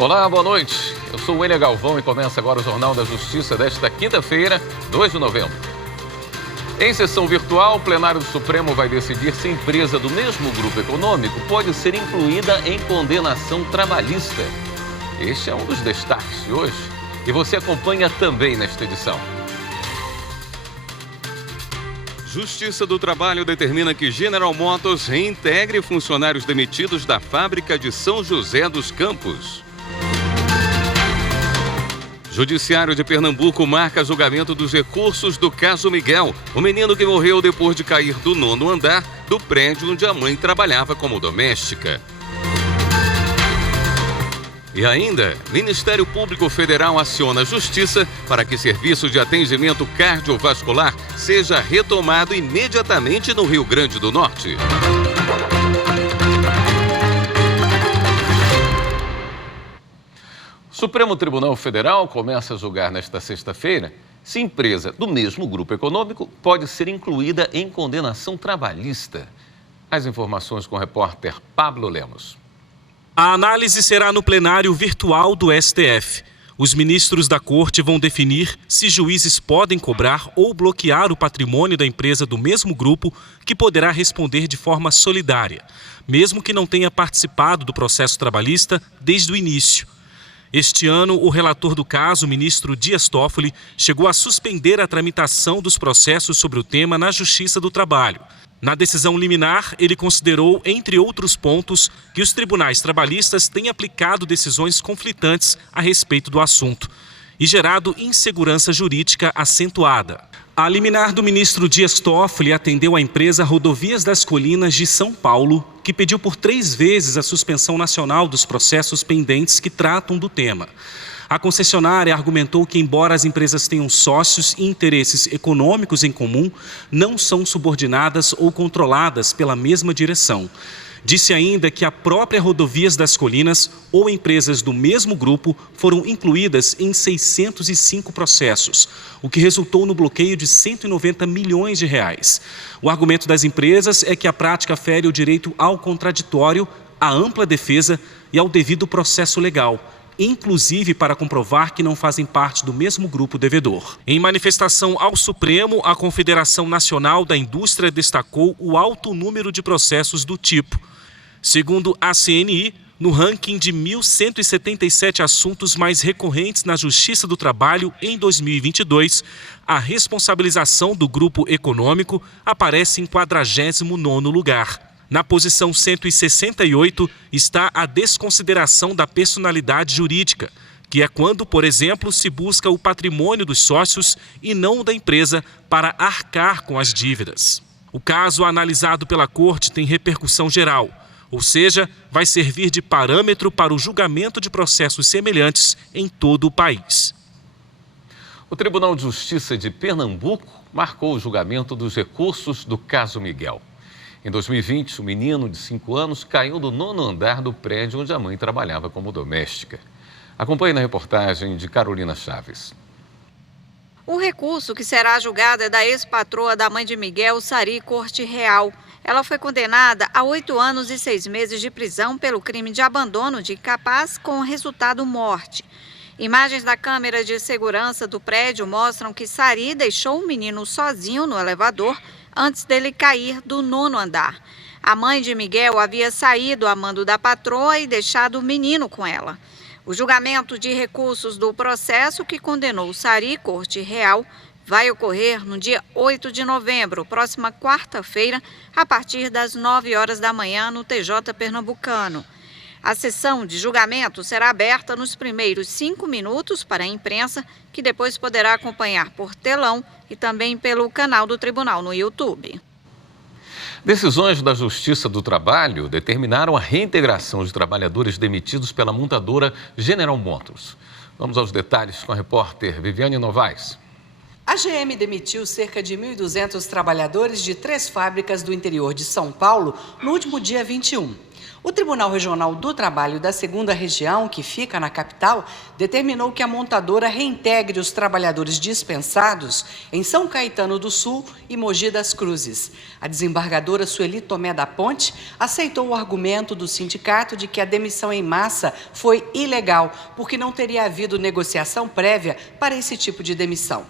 Olá, boa noite. Eu sou o William Galvão e começa agora o Jornal da Justiça desta quinta-feira, 2 de novembro. Em sessão virtual, o plenário do Supremo vai decidir se a empresa do mesmo grupo econômico pode ser incluída em condenação trabalhista. Este é um dos destaques de hoje e você acompanha também nesta edição. Justiça do Trabalho determina que General Motors reintegre funcionários demitidos da fábrica de São José dos Campos. Judiciário de Pernambuco marca julgamento dos recursos do caso Miguel, o menino que morreu depois de cair do 9º andar do prédio onde a mãe trabalhava como doméstica. E ainda, Ministério Público Federal aciona a Justiça para que serviço de atendimento cardiovascular seja retomado imediatamente no Rio Grande do Norte. O Supremo Tribunal Federal começa a julgar nesta sexta-feira se empresa do mesmo grupo econômico pode ser incluída em condenação trabalhista. As informações com o repórter Pablo Lemos. A análise será no plenário virtual do STF. Os ministros da Corte vão definir se juízes podem cobrar ou bloquear o patrimônio da empresa do mesmo grupo, que poderá responder de forma solidária, mesmo que não tenha participado do processo trabalhista desde o início. Este ano, o relator do caso, o ministro Dias Toffoli, chegou a suspender a tramitação dos processos sobre o tema na Justiça do Trabalho. Na decisão liminar, ele considerou, entre outros pontos, que os tribunais trabalhistas têm aplicado decisões conflitantes a respeito do assunto e gerado insegurança jurídica acentuada. A liminar do ministro Dias Toffoli atendeu a empresa Rodovias das Colinas de São Paulo, que pediu por 3 vezes a suspensão nacional dos processos pendentes que tratam do tema. A concessionária argumentou que, embora as empresas tenham sócios e interesses econômicos em comum, não são subordinadas ou controladas pela mesma direção. Disse ainda que a própria Rodovias das Colinas ou empresas do mesmo grupo foram incluídas em 605 processos, o que resultou no bloqueio de 190 milhões de reais. O argumento das empresas é que a prática fere o direito ao contraditório, à ampla defesa e ao devido processo legal, inclusive para comprovar que não fazem parte do mesmo grupo devedor. Em manifestação ao Supremo, a Confederação Nacional da Indústria destacou o alto número de processos do tipo. Segundo a CNI, no ranking de 1.177 assuntos mais recorrentes na Justiça do Trabalho em 2022, a responsabilização do grupo econômico aparece em 49º lugar. Na posição 168 está a desconsideração da personalidade jurídica, que é quando, por exemplo, se busca o patrimônio dos sócios e não o da empresa para arcar com as dívidas. O caso analisado pela Corte tem repercussão geral, ou seja, vai servir de parâmetro para o julgamento de processos semelhantes em todo o país. O Tribunal de Justiça de Pernambuco marcou o julgamento dos recursos do caso Miguel. Em 2020, o menino de 5 anos caiu do 9º andar do prédio onde a mãe trabalhava como doméstica. Acompanhe na reportagem de Carolina Chaves. O recurso que será julgado é da ex-patroa da mãe de Miguel, Sari Corte Real. Ela foi condenada a 8 anos e 6 meses de prisão pelo crime de abandono de incapaz com resultado morte. Imagens da câmera de segurança do prédio mostram que Sari deixou o menino sozinho no elevador antes dele cair do 9º andar. A mãe de Miguel havia saído a mando da patroa e deixado o menino com ela. O julgamento de recursos do processo que condenou Sari Corte Real vai ocorrer no dia 8 de novembro, próxima quarta-feira, a partir das 9 horas da manhã no TJ Pernambucano. A sessão de julgamento será aberta nos primeiros 5 minutos para a imprensa, que depois poderá acompanhar por telão e também pelo canal do tribunal no YouTube. Decisões da Justiça do Trabalho determinaram a reintegração de trabalhadores demitidos pela montadora General Motors. Vamos aos detalhes com a repórter Viviane Novaes. A GM demitiu cerca de 1.200 trabalhadores de 3 fábricas do interior de São Paulo no último dia 21. O Tribunal Regional do Trabalho da 2ª Região, que fica na capital, determinou que a montadora reintegre os trabalhadores dispensados em São Caetano do Sul e Mogi das Cruzes. A desembargadora Sueli Tomé da Ponte aceitou o argumento do sindicato de que a demissão em massa foi ilegal, porque não teria havido negociação prévia para esse tipo de demissão.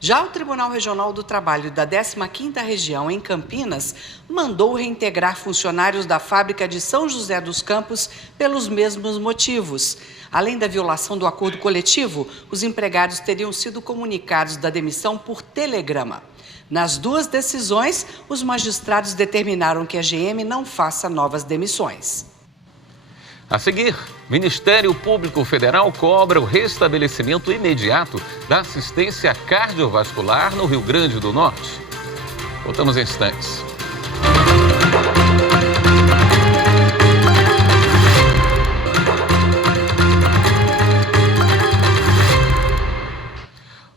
Já o Tribunal Regional do Trabalho da 15ª Região, em Campinas, mandou reintegrar funcionários da fábrica de São José dos Campos pelos mesmos motivos. Além da violação do acordo coletivo, os empregados teriam sido comunicados da demissão por telegrama. Nas 2 decisões, os magistrados determinaram que a GM não faça novas demissões. A seguir, Ministério Público Federal cobra o restabelecimento imediato da assistência cardiovascular no Rio Grande do Norte. Voltamos em instantes.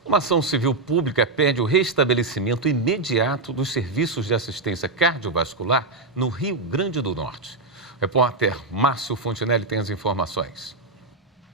Uma ação civil pública pede o restabelecimento imediato dos serviços de assistência cardiovascular no Rio Grande do Norte. O repórter Márcio Fontinelli tem as informações.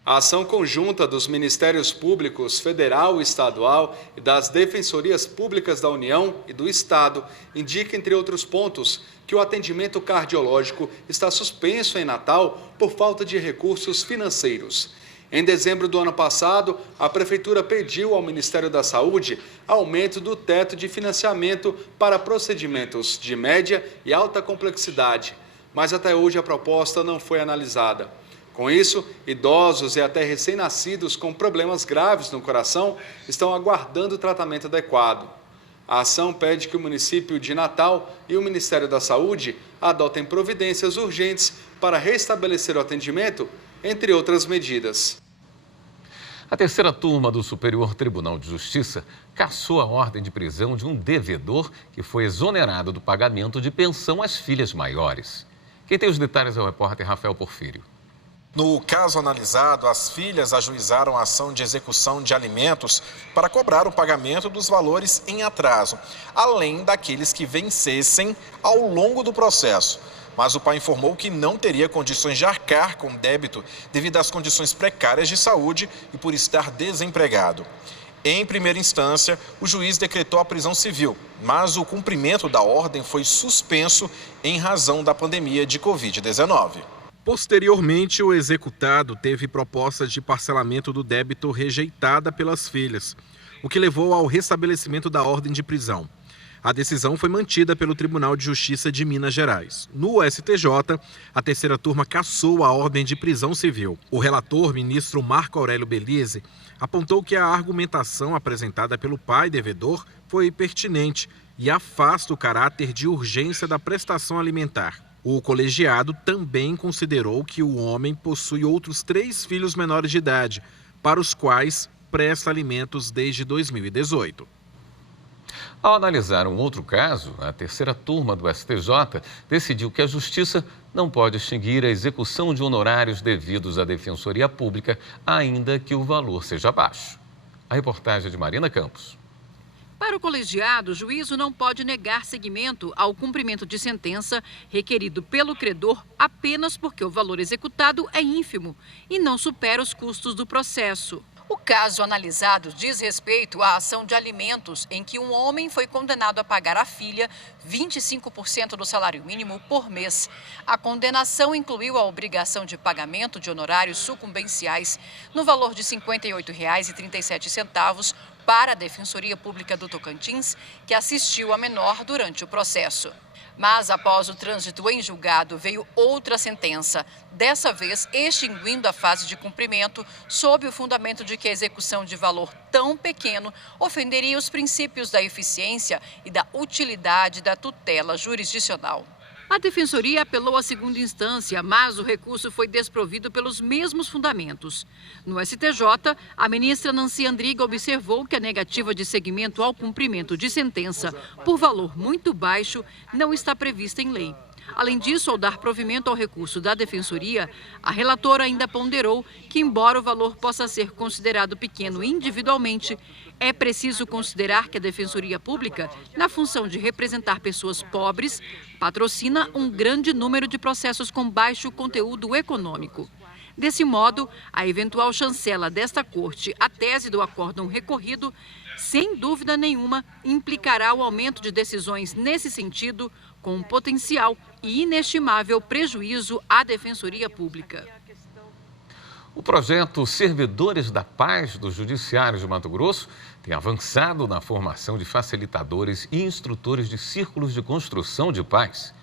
A ação conjunta dos Ministérios Públicos Federal e Estadual e das Defensorias Públicas da União e do Estado indica, entre outros pontos, que o atendimento cardiológico está suspenso em Natal por falta de recursos financeiros. Em dezembro do ano passado, a Prefeitura pediu ao Ministério da Saúde aumento do teto de financiamento para procedimentos de média e alta complexidade, mas até hoje a proposta não foi analisada. Com isso, idosos e até recém-nascidos com problemas graves no coração estão aguardando tratamento adequado. A ação pede que o município de Natal e o Ministério da Saúde adotem providências urgentes para restabelecer o atendimento, entre outras medidas. A 3ª turma do Superior Tribunal de Justiça cassou a ordem de prisão de um devedor que foi exonerado do pagamento de pensão às filhas maiores. Quem tem os detalhes é o repórter Rafael Porfírio. No caso analisado, as filhas ajuizaram a ação de execução de alimentos para cobrar o pagamento dos valores em atraso, além daqueles que vencessem ao longo do processo. Mas o pai informou que não teria condições de arcar com o débito devido às condições precárias de saúde e por estar desempregado. Em primeira instância, o juiz decretou a prisão civil, mas o cumprimento da ordem foi suspenso em razão da pandemia de Covid-19. Posteriormente, o executado teve proposta de parcelamento do débito rejeitada pelas filhas, o que levou ao restabelecimento da ordem de prisão. A decisão foi mantida pelo Tribunal de Justiça de Minas Gerais. No STJ, a 3ª turma cassou a ordem de prisão civil. O relator, ministro Marco Aurélio Belize, apontou que a argumentação apresentada pelo pai devedor foi pertinente e afasta o caráter de urgência da prestação alimentar. O colegiado também considerou que o homem possui outros 3 filhos menores de idade, para os quais presta alimentos desde 2018. Ao analisar um outro caso, a 3ª turma do STJ decidiu que a Justiça não pode extinguir a execução de honorários devidos à Defensoria Pública, ainda que o valor seja baixo. A reportagem é de Marina Campos. Para o colegiado, o juízo não pode negar seguimento ao cumprimento de sentença requerido pelo credor apenas porque o valor executado é ínfimo e não supera os custos do processo. O caso analisado diz respeito à ação de alimentos em que um homem foi condenado a pagar à filha 25% do salário mínimo por mês. A condenação incluiu a obrigação de pagamento de honorários sucumbenciais no valor de R$ 58,37 para a Defensoria Pública do Tocantins, que assistiu a menor durante o processo. Mas, após o trânsito em julgado, veio outra sentença, dessa vez extinguindo a fase de cumprimento, sob o fundamento de que a execução de valor tão pequeno ofenderia os princípios da eficiência e da utilidade da tutela jurisdicional. A Defensoria apelou à segunda instância, mas o recurso foi desprovido pelos mesmos fundamentos. No STJ, a ministra Nancy Andrighi observou que a negativa de seguimento ao cumprimento de sentença por valor muito baixo não está prevista em lei. Além disso, ao dar provimento ao recurso da Defensoria, a relatora ainda ponderou que, embora o valor possa ser considerado pequeno individualmente, É preciso considerar que a Defensoria Pública, na função de representar pessoas pobres, patrocina um grande número de processos com baixo conteúdo econômico. Desse modo, a eventual chancela desta corte à tese do acórdão recorrido, sem dúvida nenhuma, implicará o aumento de decisões nesse sentido, com um potencial e inestimável prejuízo à Defensoria Pública. O projeto Servidores da Paz do Judiciário de Mato Grosso tem avançado na formação de facilitadores e instrutores de círculos de construção de paz.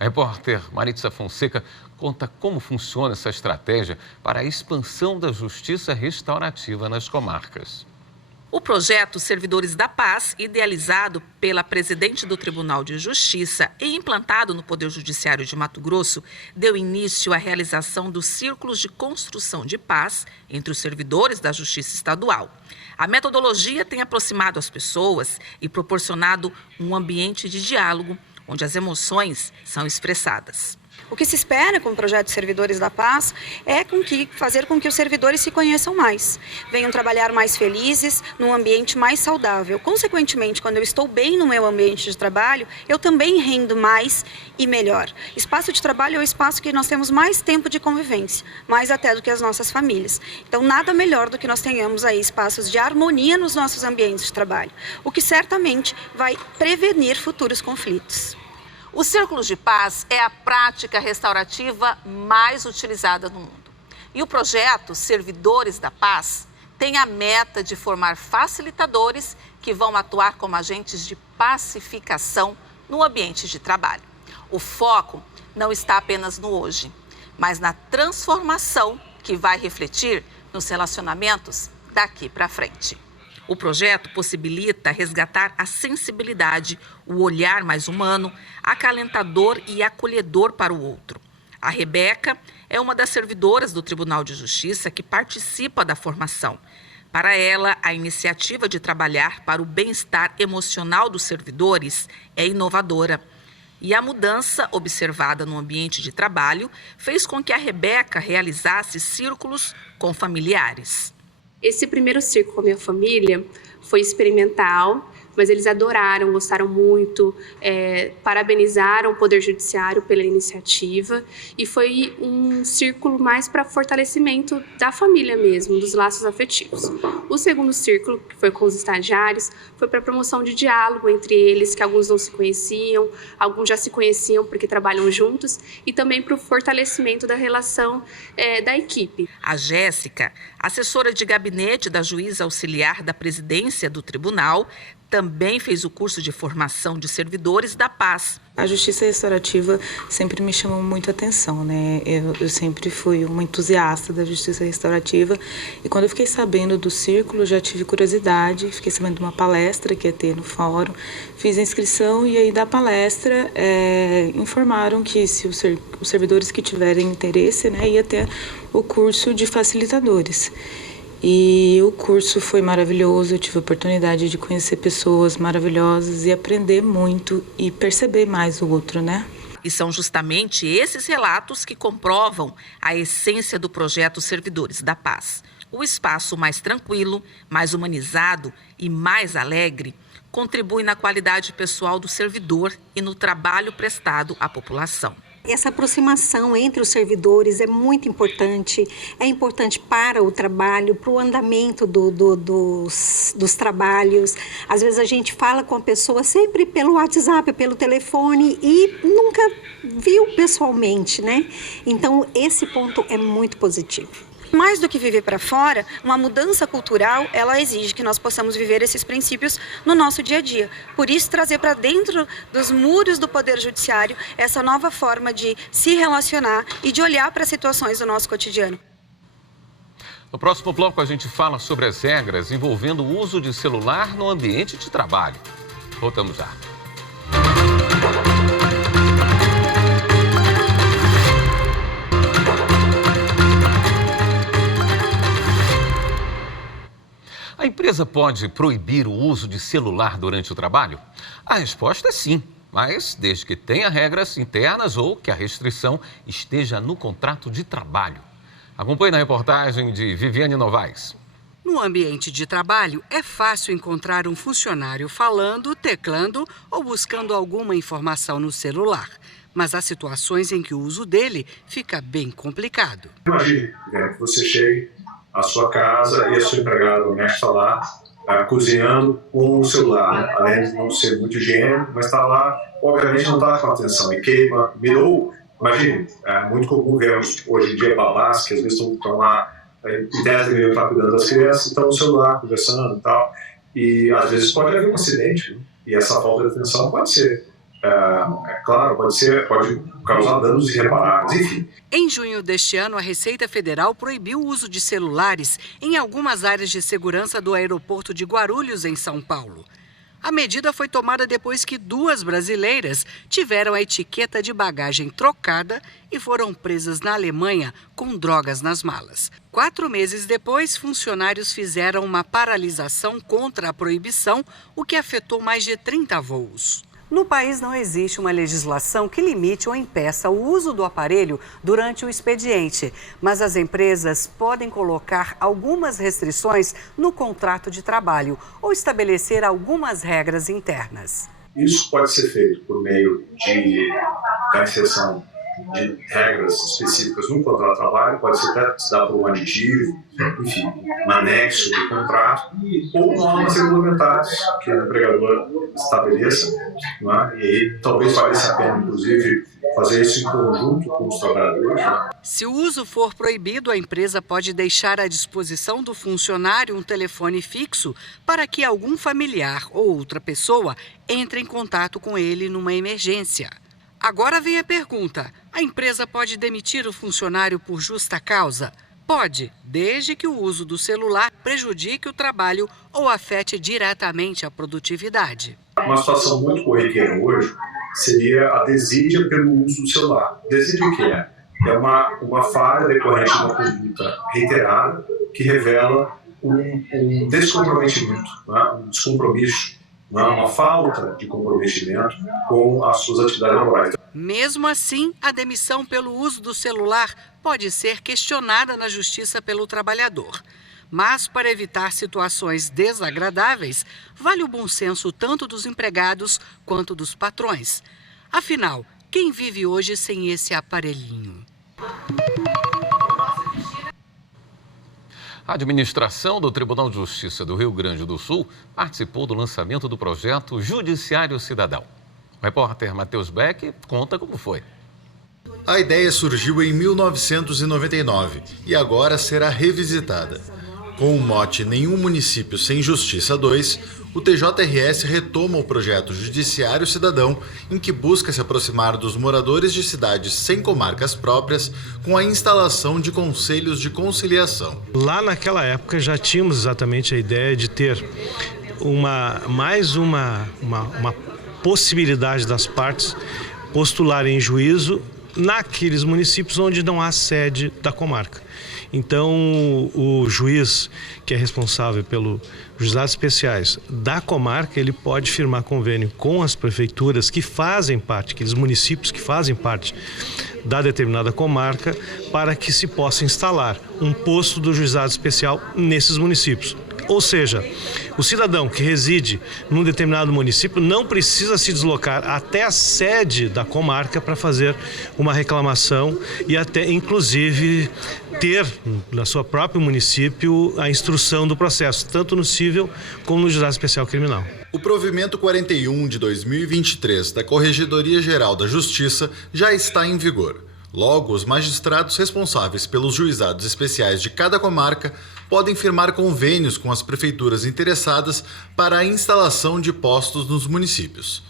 A repórter Maritza Fonseca conta como funciona essa estratégia para a expansão da justiça restaurativa nas comarcas. O projeto Servidores da Paz, idealizado pela presidente do Tribunal de Justiça e implantado no Poder Judiciário de Mato Grosso, deu início à realização dos círculos de construção de paz entre os servidores da Justiça Estadual. A metodologia tem aproximado as pessoas e proporcionado um ambiente de diálogo onde as emoções são expressadas. O que se espera com o projeto Servidores da Paz é fazer com que os servidores se conheçam mais, venham trabalhar mais felizes, num ambiente mais saudável. Consequentemente, quando eu estou bem no meu ambiente de trabalho, eu também rendo mais e melhor. Espaço de trabalho é o espaço que nós temos mais tempo de convivência, mais até do que as nossas famílias. Então, nada melhor do que nós tenhamos aí espaços de harmonia nos nossos ambientes de trabalho, o que certamente vai prevenir futuros conflitos. Os círculos de paz é a prática restaurativa mais utilizada no mundo. E o projeto Servidores da Paz tem a meta de formar facilitadores que vão atuar como agentes de pacificação no ambiente de trabalho. O foco não está apenas no hoje, mas na transformação que vai refletir nos relacionamentos daqui para frente. O projeto possibilita resgatar a sensibilidade, o olhar mais humano, acalentador e acolhedor para o outro. A Rebeca é uma das servidoras do Tribunal de Justiça que participa da formação. Para ela, a iniciativa de trabalhar para o bem-estar emocional dos servidores é inovadora. E a mudança observada no ambiente de trabalho fez com que a Rebeca realizasse círculos com familiares. Esse primeiro círculo com a minha família foi experimental, mas eles adoraram, gostaram muito, parabenizaram o Poder Judiciário pela iniciativa e foi um círculo mais para fortalecimento da família mesmo, dos laços afetivos. O segundo círculo, que foi com os estagiários, foi para promoção de diálogo entre eles, que alguns não se conheciam, alguns já se conheciam porque trabalham juntos, e também para o fortalecimento da relação da equipe. A Jéssica, assessora de gabinete da juíza auxiliar da presidência do tribunal, também fez o curso de formação de servidores da paz. A justiça restaurativa sempre me chamou muita atenção, né? Eu sempre fui uma entusiasta da justiça restaurativa e quando eu fiquei sabendo do círculo, já tive curiosidade, fiquei sabendo de uma palestra que ia ter no fórum, fiz a inscrição e aí da palestra informaram que se os servidores que tiverem interesse, né, ia ter o curso de facilitadores. E o curso foi maravilhoso, eu tive a oportunidade de conhecer pessoas maravilhosas e aprender muito e perceber mais o outro, né? E são justamente esses relatos que comprovam a essência do projeto Servidores da Paz. O espaço mais tranquilo, mais humanizado e mais alegre contribui na qualidade pessoal do servidor e no trabalho prestado à população. Essa aproximação entre os servidores é muito importante, é importante para o trabalho, para o andamento dos trabalhos. Às vezes a gente fala com a pessoa sempre pelo WhatsApp, pelo telefone e nunca viu pessoalmente, né? Então esse ponto é muito positivo. Mais do que viver para fora, uma mudança cultural, ela exige que nós possamos viver esses princípios no nosso dia a dia. Por isso, trazer para dentro dos muros do Poder Judiciário essa nova forma de se relacionar e de olhar para as situações do nosso cotidiano. No próximo bloco, a gente fala sobre as regras envolvendo o uso de celular no ambiente de trabalho. Voltamos já. A empresa pode proibir o uso de celular durante o trabalho? A resposta é sim, mas desde que tenha regras internas ou que a restrição esteja no contrato de trabalho. Acompanhe na reportagem de Viviane Novaes. No ambiente de trabalho, é fácil encontrar um funcionário falando, teclando ou buscando alguma informação no celular. Mas há situações em que o uso dele fica bem complicado. Imagine que você chegue à sua casa e a sua empregada doméstica está lá cozinhando com o celular. Além de não ser muito higiênico, mas está lá, obviamente não está com atenção e queima, mirou. Imagine, é muito comum vermos hoje em dia babás que às vezes estão lá em 10 minutos para cuidando das crianças, estão no celular conversando e tal, e às vezes pode haver um acidente, né? E essa falta de atenção pode ser, claro, pode causar danos irreparáveis, enfim. Em junho deste ano, a Receita Federal proibiu o uso de celulares em algumas áreas de segurança do aeroporto de Guarulhos, em São Paulo. A medida foi tomada depois que 2 brasileiras tiveram a etiqueta de bagagem trocada e foram presas na Alemanha com drogas nas malas. 4 meses depois, funcionários fizeram uma paralisação contra a proibição, o que afetou mais de 30 voos. No país não existe uma legislação que limite ou impeça o uso do aparelho durante o expediente, mas as empresas podem colocar algumas restrições no contrato de trabalho ou estabelecer algumas regras internas. Isso pode ser feito por meio da inserção de regras específicas no contrato de trabalho, pode ser até se dar por um aditivo, enfim, um anexo do contrato, ou normas regulamentares que o empregador estabeleça, né? E aí talvez valesse a pena, inclusive, fazer isso em conjunto com os trabalhadores. Né? Se o uso for proibido, a empresa pode deixar à disposição do funcionário um telefone fixo para que algum familiar ou outra pessoa entre em contato com ele numa emergência. Agora vem a pergunta: a empresa pode demitir o funcionário por justa causa? Pode, desde que o uso do celular prejudique o trabalho ou afete diretamente a produtividade. Uma situação muito corriqueira hoje seria a desídia pelo uso do celular. Desídia o que é? É uma falha decorrente de uma conduta reiterada que revela um descomprometimento, né? Um descompromisso, uma falta de comprometimento com as suas atividades laborais. Mesmo assim, a demissão pelo uso do celular pode ser questionada na justiça pelo trabalhador. Mas, para evitar situações desagradáveis, vale o bom senso tanto dos empregados quanto dos patrões. Afinal, quem vive hoje sem esse aparelhinho? A administração do Tribunal de Justiça do Rio Grande do Sul participou do lançamento do projeto Judiciário Cidadão. O repórter Matheus Beck conta como foi. A ideia surgiu em 1999 e agora será revisitada. Com o mote Nenhum Município Sem Justiça 2, o TJRS retoma o projeto Judiciário Cidadão, em que busca se aproximar dos moradores de cidades sem comarcas próprias com a instalação de conselhos de conciliação. Lá naquela época já tínhamos exatamente a ideia de ter mais uma possibilidade das partes postularem em juízo naqueles municípios onde não há sede da comarca. Então, o juiz que é responsável pelos juizados especiais da comarca, ele pode firmar convênio com as prefeituras que fazem parte, aqueles municípios que fazem parte da determinada comarca, para que se possa instalar um posto do juizado especial nesses municípios. Ou seja, o cidadão que reside num determinado município não precisa se deslocar até a sede da comarca para fazer uma reclamação e até, inclusive, ter no seu próprio município a instrução do processo, tanto no civil como no juizado especial criminal. O provimento 41 de 2023 da Corregedoria Geral da Justiça já está em vigor. Logo, os magistrados responsáveis pelos juizados especiais de cada comarca podem firmar convênios com as prefeituras interessadas para a instalação de postos nos municípios.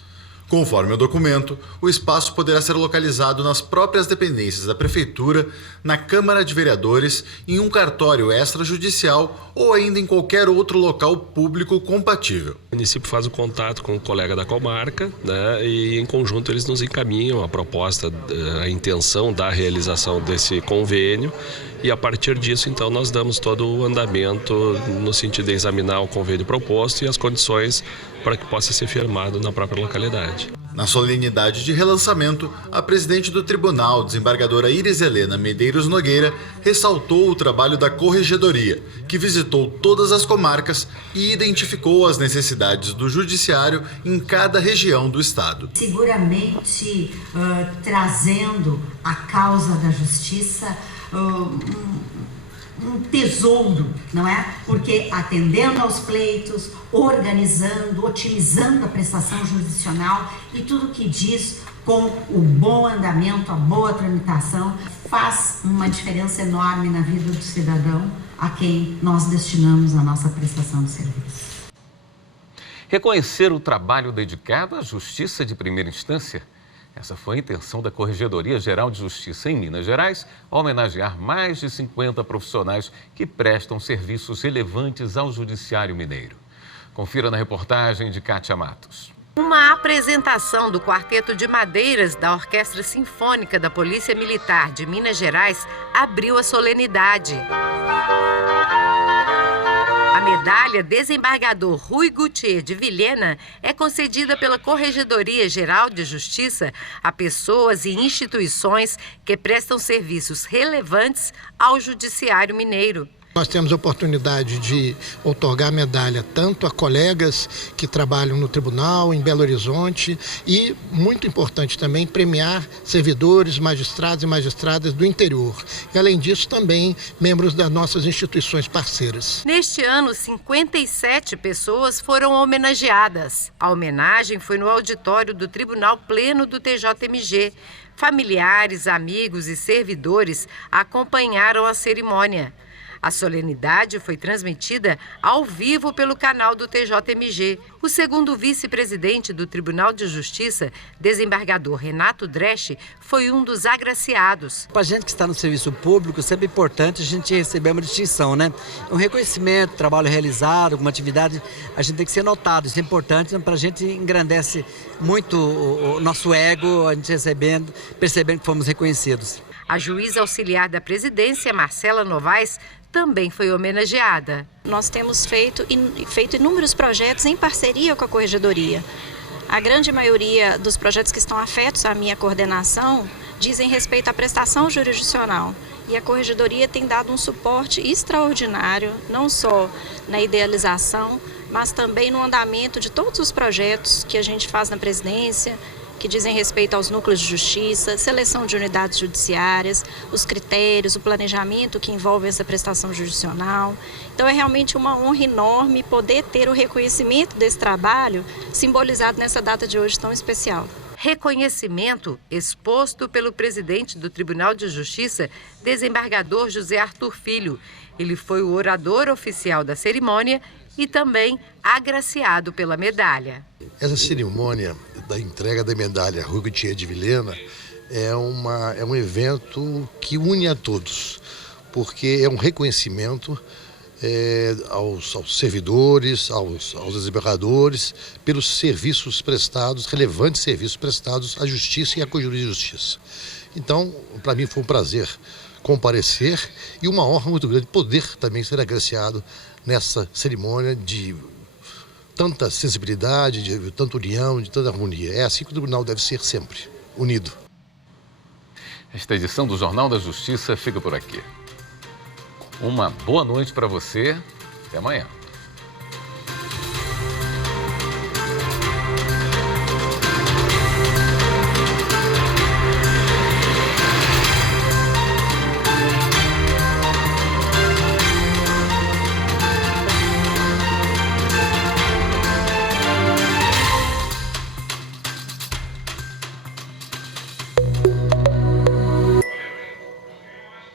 Conforme o documento, o espaço poderá ser localizado nas próprias dependências da Prefeitura, na Câmara de Vereadores, em um cartório extrajudicial ou ainda em qualquer outro local público compatível. O município faz o contato com o colega da comarca, né, e em conjunto eles nos encaminham a proposta, a intenção da realização desse convênio. E a partir disso, então, nós damos todo o andamento no sentido de examinar o convênio proposto e as condições para que possa ser firmado na própria localidade. Na solenidade de relançamento, a presidente do tribunal, desembargadora Iris Helena Medeiros Nogueira, ressaltou o trabalho da Corregedoria, que visitou todas as comarcas e identificou as necessidades do judiciário em cada região do estado. Seguramente trazendo a causa da justiça um tesouro, não é? Porque atendendo aos pleitos, organizando, otimizando a prestação jurisdicional e tudo que diz com o bom andamento, a boa tramitação, faz uma diferença enorme na vida do cidadão a quem nós destinamos a nossa prestação de serviço. Reconhecer o trabalho dedicado à justiça de primeira instância. Essa foi a intenção da Corregedoria Geral de Justiça em Minas Gerais, ao homenagear mais de 50 profissionais que prestam serviços relevantes ao Judiciário Mineiro. Confira na reportagem de Kátia Matos. Uma apresentação do Quarteto de Madeiras da Orquestra Sinfônica da Polícia Militar de Minas Gerais abriu a solenidade. A medalha Desembargador Rui Gautier de Vilhena é concedida pela Corregedoria Geral de Justiça a pessoas e instituições que prestam serviços relevantes ao Judiciário Mineiro. Nós temos a oportunidade de outorgar medalha tanto a colegas que trabalham no tribunal, em Belo Horizonte, e, muito importante também, premiar servidores, magistrados e magistradas do interior. E, além disso, também membros das nossas instituições parceiras. Neste ano, 57 pessoas foram homenageadas. A homenagem foi no auditório do Tribunal Pleno do TJMG. Familiares, amigos e servidores acompanharam a cerimônia. A solenidade foi transmitida ao vivo pelo canal do TJMG. O segundo vice-presidente do Tribunal de Justiça, desembargador Renato Dresch, foi um dos agraciados. Para a gente que está no serviço público, sempre é importante a gente receber uma distinção, né? Um reconhecimento, trabalho realizado, alguma atividade, a gente tem que ser notado. Isso é importante, para a gente engrandece muito o nosso ego, a gente percebendo que fomos reconhecidos. A juíza auxiliar da presidência, Marcela Novaes, também foi homenageada. Nós temos feito inúmeros projetos em parceria com a Corregedoria. A grande maioria dos projetos que estão afetos à minha coordenação dizem respeito à prestação jurisdicional. E a Corregedoria tem dado um suporte extraordinário, não só na idealização, mas também no andamento de todos os projetos que a gente faz na presidência, que dizem respeito aos núcleos de justiça, seleção de unidades judiciárias, os critérios, o planejamento que envolve essa prestação jurisdicional. Então é realmente uma honra enorme poder ter o reconhecimento desse trabalho simbolizado nessa data de hoje tão especial. Reconhecimento exposto pelo presidente do Tribunal de Justiça, desembargador José Arthur Filho. Ele foi o orador oficial da cerimônia e também agraciado pela medalha. Essa cerimônia da entrega da medalha Rui Gautier de Vilhena é um evento que une a todos, porque é um reconhecimento aos servidores, aos desembargadores, pelos serviços prestados, relevantes serviços prestados à Justiça e à Corregedoria de Justiça. Então, para mim foi um prazer comparecer e uma honra muito grande poder também ser agraciado nessa cerimônia de tanta sensibilidade, de tanta união, de tanta harmonia. É assim que o tribunal deve ser sempre, unido. Esta edição do Jornal da Justiça fica por aqui. Uma boa noite para você. Até amanhã.